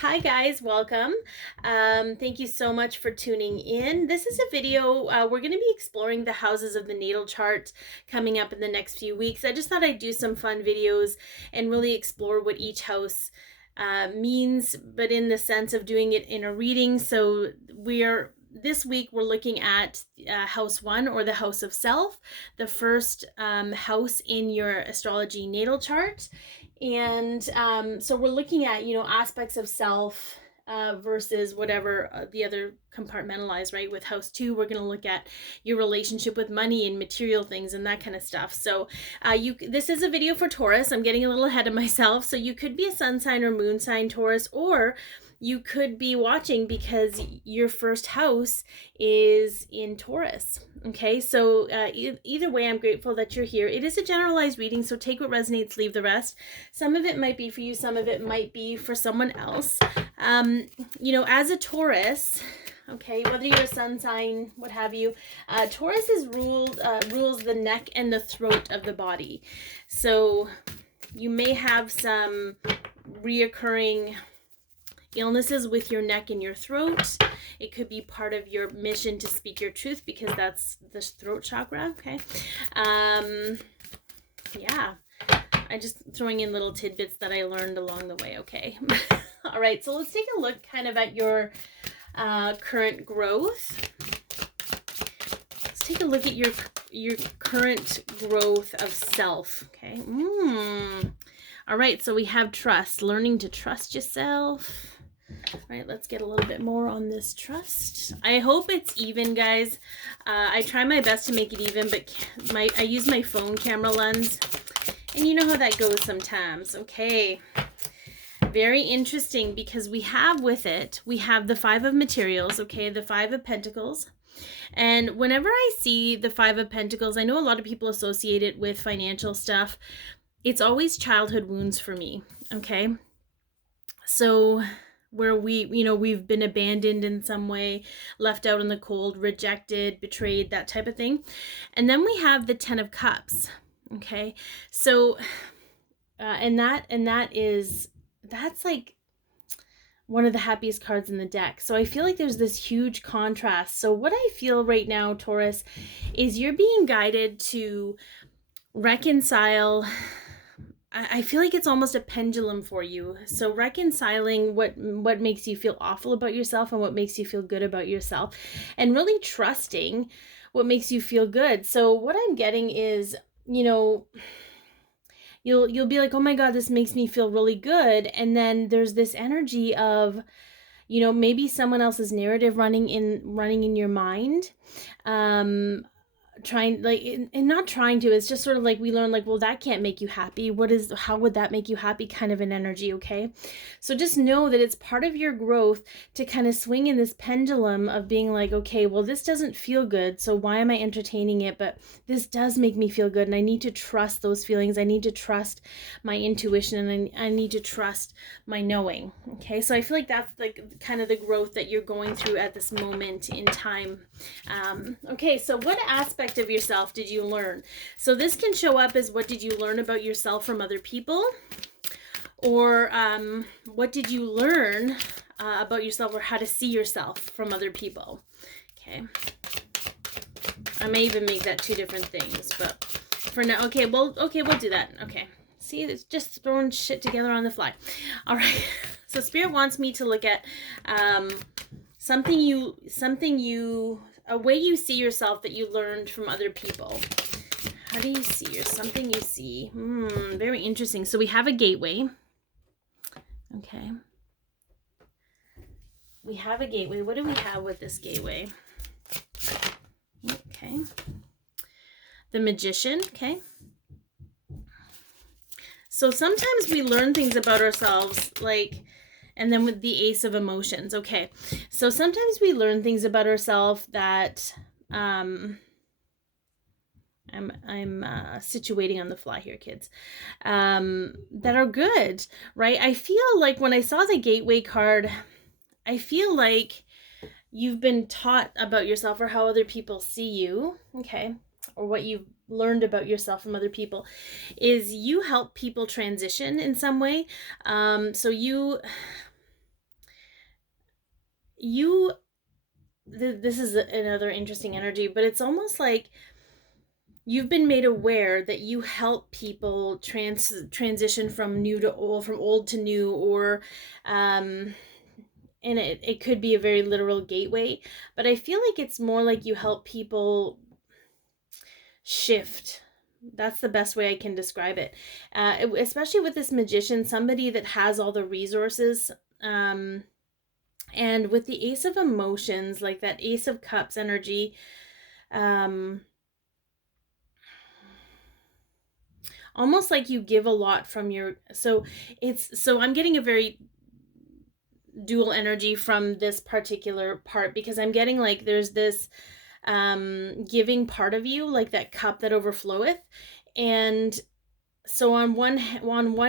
Hi guys, welcome. Thank you so much for tuning in. This is a video, we're going to be exploring the houses of the natal chart coming up in the next few weeks. I just thought I'd do some fun videos and really explore what each house means, but in the sense of doing it in a reading. So this week we're looking at house 1, or the house of self, the first house in your astrology natal chart. And so we're looking at, aspects of self versus whatever the other compartmentalize, right? With house 2, we're going to look at your relationship with money and material things and that kind of stuff. So this is a video for Taurus. I'm getting a little ahead of myself. So you could be a sun sign or moon sign Taurus, or you could be watching because your first house is in Taurus. Okay, so either way, I'm grateful that you're here. It is a generalized reading, so take what resonates, leave the rest. Some of it might be for you, some of it might be for someone else. As a Taurus, okay, whether you're a sun sign, what have you, Taurus rules the neck and the throat of the body. So you may have some reoccurring illnesses with your neck and your throat. It could be part of your mission to speak your truth, because that's the throat chakra. Okay. Yeah, I'm just throwing in little tidbits that I learned along the way. Okay. All right, so let's take a look kind of at your current growth. Let's take a look at your current growth of self. Okay. All right, so we have trust, learning to trust yourself. All right, let's get a little bit more on this trust. I hope it's even, guys. I try my best to make it even, but I use my phone camera lens, and you know how that goes sometimes. Okay, very interesting, because we have the 5 of materials, okay, the 5 of pentacles. And whenever I see the 5 of pentacles, I know a lot of people associate it with financial stuff. It's always childhood wounds for me, okay? So where we've been abandoned in some way, left out in the cold, rejected, betrayed, that type of thing. And then we have the 10 of cups, okay? So that's like one of the happiest cards in the deck. So I feel like there's this huge contrast. So what I feel right now, Taurus, is you're being guided to reconcile. I feel like it's almost a pendulum for you. So reconciling what makes you feel awful about yourself and what makes you feel good about yourself, and really trusting what makes you feel good. So what I'm getting is, you'll be like, oh my God, this makes me feel really good. And then there's this energy of, maybe someone else's narrative running in your mind. It's just sort of like we learn, like, well, that can't make you happy. How would that make you happy kind of an energy, okay? So just know that it's part of your growth to kind of swing in this pendulum of being like, okay, well, this doesn't feel good, so why am I entertaining it? But this does make me feel good, and I need to trust those feelings. I need to trust my intuition, and I need to trust my knowing, okay? So I feel like that's like kind of the growth that you're going through at this moment in time. Okay, so what aspect of yourself did you learn? So this can show up as, what did you learn about yourself from other people? Or what did you learn about yourself, or how to see yourself from other people? Okay. I may even make that 2 different things, but for now, okay, we'll do that. Okay. See, it's just throwing shit together on the fly. All right. So Spirit wants me to look at a way you see yourself that you learned from other people. How do you see something you see? Very interesting. So we have a gateway. Okay. We have a gateway. What do we have with this gateway? Okay. The Magician. Okay. So sometimes we learn things about ourselves, like, and then with the Ace of Emotions. Okay. So sometimes we learn things about ourselves that I'm situating on the fly here, kids, that are good, right? I feel like when I saw the gateway card, I feel like you've been taught about yourself, or how other people see you, okay, or what you've learned about yourself from other people, is you help people transition in some way. So this is another interesting energy, but it's almost like you've been made aware that you help people transition from new to old, from old to new, or and it could be a very literal gateway, but I feel like it's more like you help people shift. That's the best way I can describe it. Especially with this magician, somebody that has all the resources. And with the Ace of Emotions, like that Ace of Cups energy, almost like you give a lot from your, so I'm getting a very dual energy from this particular part, because I'm getting like there's this giving part of you, like that cup that overfloweth. And so on one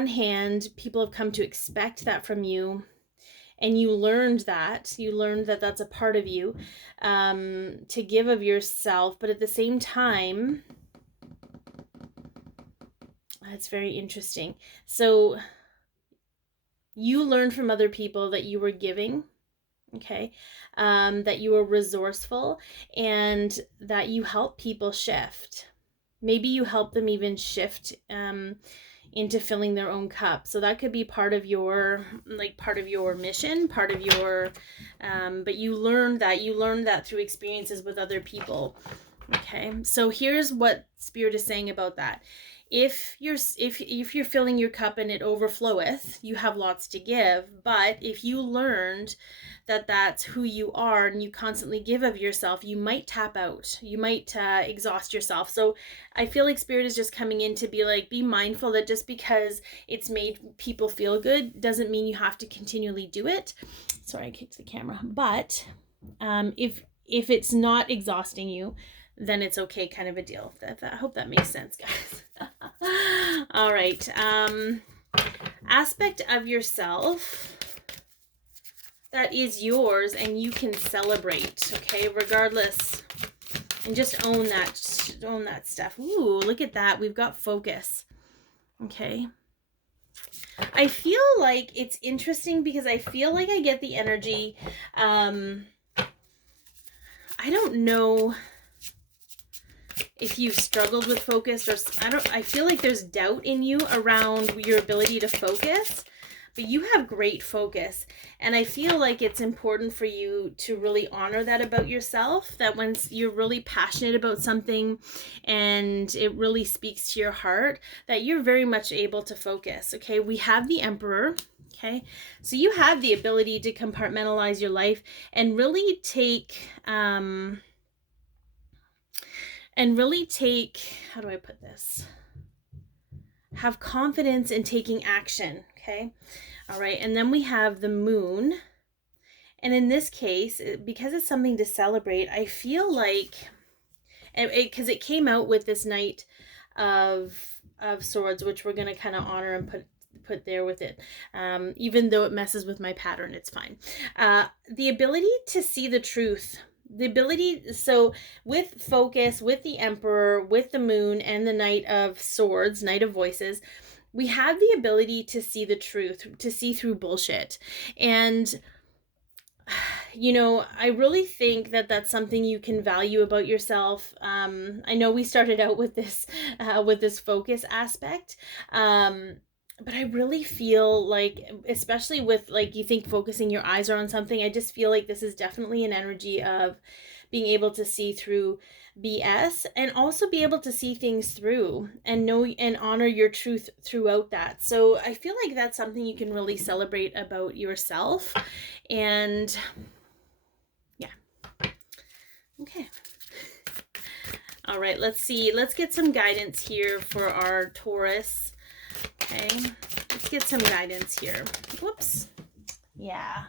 hand, people have come to expect that from you, and you learned that that's a part of you, to give of yourself. But at the same time, it's very interesting. So you learned from other people that you were giving, okay, that you were resourceful, and that you help people shift. Maybe you help them even shift into filling their own cup. So that could be part of your mission, part of your but you learned that through experiences with other people. Okay, so here's what Spirit is saying about that. If you're filling your cup and it overfloweth, you have lots to give. But if you learned that that's who you are, and you constantly give of yourself, you might tap out, you might exhaust yourself. So I feel like Spirit is just coming in to be like, be mindful that just because it's made people feel good doesn't mean you have to continually do it. Sorry, I kicked the camera. But if it's not exhausting you, then it's okay, kind of a deal. I hope that makes sense, guys. All right. Aspect of yourself that is yours and you can celebrate, okay, regardless, and just own that stuff. Ooh, look at that. We've got focus. Okay. I feel like it's interesting because I feel like I get the energy. I don't know if you've struggled with focus, or I feel like there's doubt in you around your ability to focus, but you have great focus. And I feel like it's important for you to really honor that about yourself, that when you're really passionate about something and it really speaks to your heart, that you're very much able to focus. Okay, we have the Emperor. Okay, so you have the ability to compartmentalize your life and really take how do I put this? Have confidence in taking action, okay? All right, and then we have the Moon. And in this case, because it's something to celebrate, I feel like, because it came out with this Knight of Swords, which we're going to kind of honor and put there with it. Even though it messes with my pattern, it's fine. The ability to see the truth. So with focus, with the Emperor, with the Moon, and the Knight of Swords, Knight of Voices, we have the ability to see the truth, to see through bullshit. And, you know, I really think that that's something you can value about yourself. I know we started out with this focus aspect. But I really feel like, especially with, like, you think focusing your eyes are on something, I just feel like this is definitely an energy of being able to see through BS, and also be able to see things through and know and honor your truth throughout that. So I feel like that's something you can really celebrate about yourself. And yeah. Okay. All right, let's see. Let's get some guidance here for our Taurus. Okay, let's get some guidance here. Whoops. Yeah.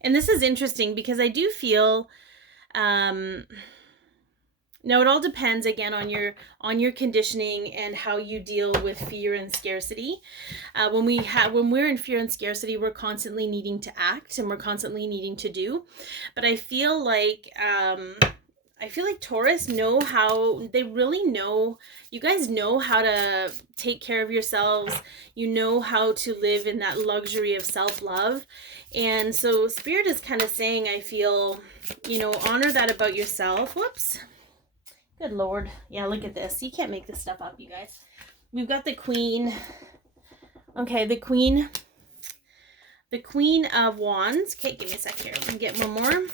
And this is interesting because I do feel, now it all depends again on your conditioning and how you deal with fear and scarcity. When we're in fear and scarcity, we're constantly needing to act and we're constantly needing to do. But I feel like I feel like Taurus they really know, you guys know how to take care of yourselves. You know how to live in that luxury of self-love. And so Spirit is kind of saying, I feel, you know, honor that about yourself. Whoops. Good Lord. Yeah, look at this. You can't make this stuff up, you guys. We've got the Queen. Okay, the Queen of Wands. Okay, give me a sec here. Let me get one more.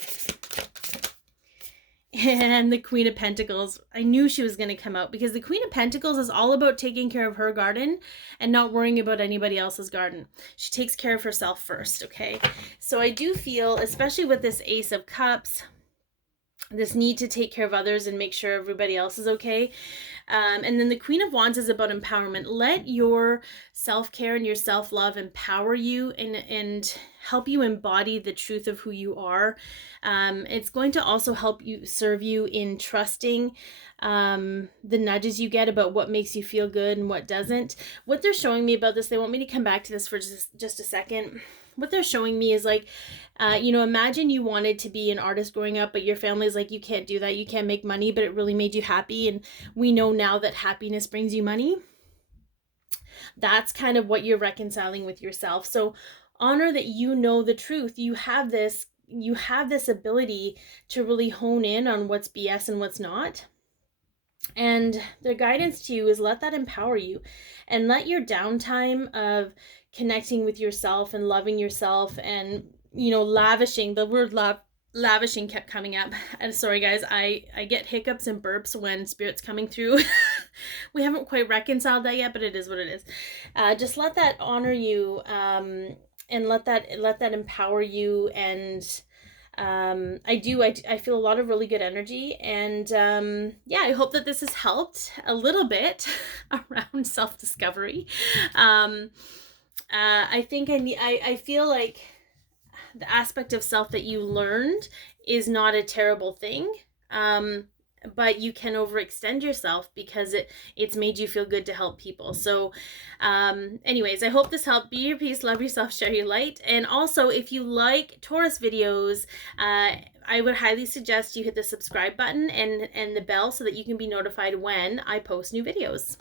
And the Queen of Pentacles. I knew she was going to come out because the Queen of Pentacles is all about taking care of her garden and not worrying about anybody else's garden. She takes care of herself first, okay? So I do feel, especially with this Ace of Cups, this need to take care of others and make sure everybody else is okay. And then the Queen of Wands is about empowerment. Let your self-care and your self-love empower you and help you embody the truth of who you are. It's going to also help you serve you in trusting the nudges you get about what makes you feel good and what doesn't. What they're showing me about this, they want me to come back to this for just a second. What they're showing me is like, you know, imagine you wanted to be an artist growing up, but your family's like, you can't do that. You can't make money, but it really made you happy. And we know now that happiness brings you money. That's kind of what you're reconciling with yourself. So honor that you know the truth. You have this ability to really hone in on what's BS and what's not. And their guidance to you is let that empower you and let your downtime of connecting with yourself and loving yourself and, you know, lavishing, the word lavishing kept coming up. And sorry guys, I get hiccups and burps when Spirit's coming through. We haven't quite reconciled that yet, but it is what it is. Just let that honor you, and let that empower you. And I feel a lot of really good energy, and yeah, I hope that this has helped a little bit around self-discovery. I think I feel like the aspect of self that you learned is not a terrible thing. But you can overextend yourself because it's made you feel good to help people. So anyways, I hope this helped. Be your peace, love yourself, share your light. And also, if you like Taurus videos, I would highly suggest you hit the subscribe button and the bell so that you can be notified when I post new videos.